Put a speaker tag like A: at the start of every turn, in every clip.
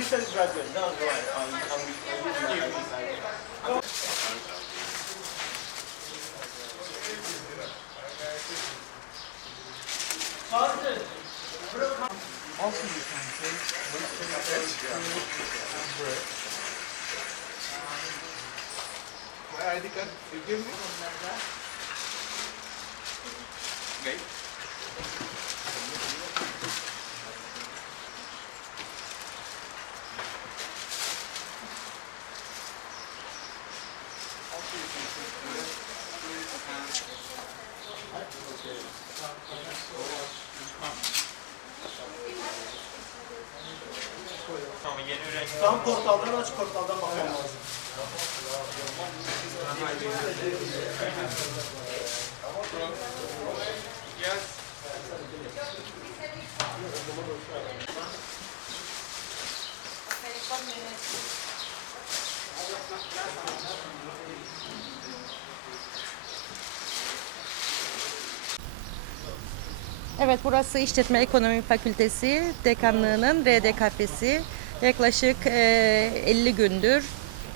A: Distance graduate, that's also, you can
B: take wasting bread. You give me. Okay.
A: Yeni öğrenci. Tam portaldan aç portaldan bakmam lazım.
C: Evet burası İşletme Ekonomi Fakültesi Dekanlığı'nın RDKP'si. Yaklaşık e, 50 gündür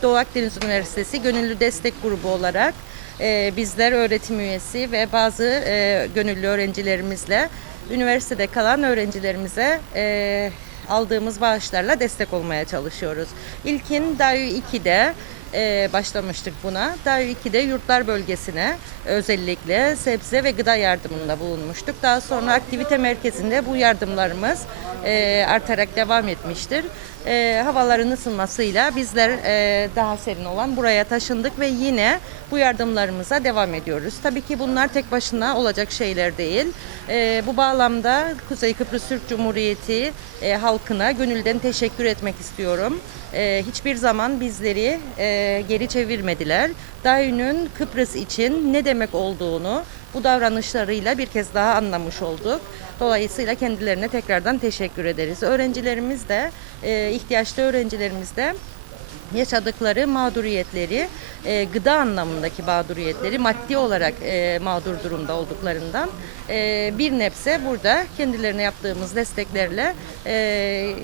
C: Doğu Akdeniz Üniversitesi Gönüllü Destek Grubu olarak e, bizler öğretim üyesi ve bazı e, gönüllü öğrencilerimizle üniversitede kalan öğrencilerimize e, aldığımız bağışlarla destek olmaya çalışıyoruz. İlkin DAYÜ 2'de e, başlamıştık buna. DAYÜ 2'de yurtlar bölgesine özellikle sebze ve gıda yardımında bulunmuştuk. Daha sonra aktivite merkezinde bu yardımlarımız e, artarak devam etmiştir. E, havaların ısınmasıyla bizler e, daha serin olan buraya taşındık ve yine bu yardımlarımıza devam ediyoruz. Tabii ki bunlar tek başına olacak şeyler değil. E, bu bağlamda Kuzey Kıbrıs Türk Cumhuriyeti e, halkına gönülden teşekkür etmek istiyorum. E, hiçbir zaman bizleri e, geri çevirmediler. DAEÜ'nün Kıbrıs için ne demek olduğunu bu davranışlarıyla bir kez daha anlamış olduk. Dolayısıyla kendilerine tekrardan teşekkür ederiz. Öğrencilerimiz de, e, ihtiyaçlı öğrencilerimiz de yaşadıkları mağduriyetleri, e, gıda anlamındaki mağduriyetleri, maddi olarak e, mağdur durumda olduklarından e, bir nebze burada kendilerine yaptığımız desteklerle e,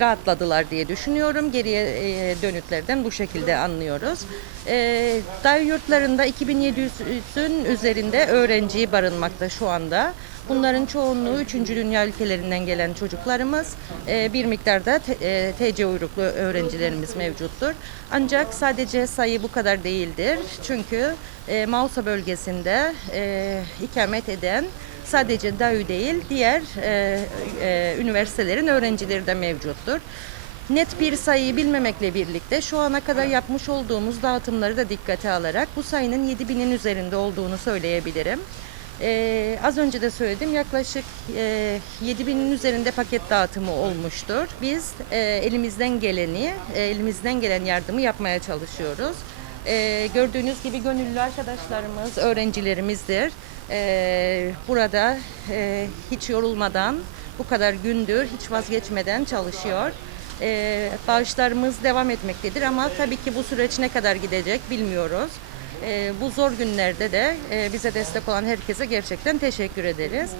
C: rahatladılar diye düşünüyorum. Geriye e, dönütlerden bu şekilde anlıyoruz. E, Dağı yurtlarında 2700'ün üzerinde öğrenci barınmakta şu anda. Bunların çoğunluğu 3. dünya ülkelerinden gelen çocuklarımız. Ee, bir miktarda te- e, TC uyruklu öğrencilerimiz mevcuttur. Ancak sadece sayı bu kadar değildir. Çünkü e, Mausa bölgesinde e, ikamet eden sadece DAÜ değil diğer e, e, üniversitelerin öğrencileri de mevcuttur. Net bir sayıyı bilmemekle birlikte şu ana kadar yapmış olduğumuz dağıtımları da dikkate alarak bu sayının 7000'in üzerinde olduğunu söyleyebilirim. Ee, az önce de söyledim yaklaşık e, 7000'in üzerinde paket dağıtımı olmuştur. Biz e, elimizden geleni, e, elimizden gelen yardımı yapmaya çalışıyoruz. E, gördüğünüz gibi gönüllü arkadaşlarımız, öğrencilerimizdir. E, burada e, hiç yorulmadan, bu kadar gündür hiç vazgeçmeden çalışıyor. E, bağışlarımız devam etmektedir ama tabii ki bu süreç ne kadar gidecek bilmiyoruz. E, bu zor günlerde de e, bize destek olan herkese gerçekten teşekkür ederiz.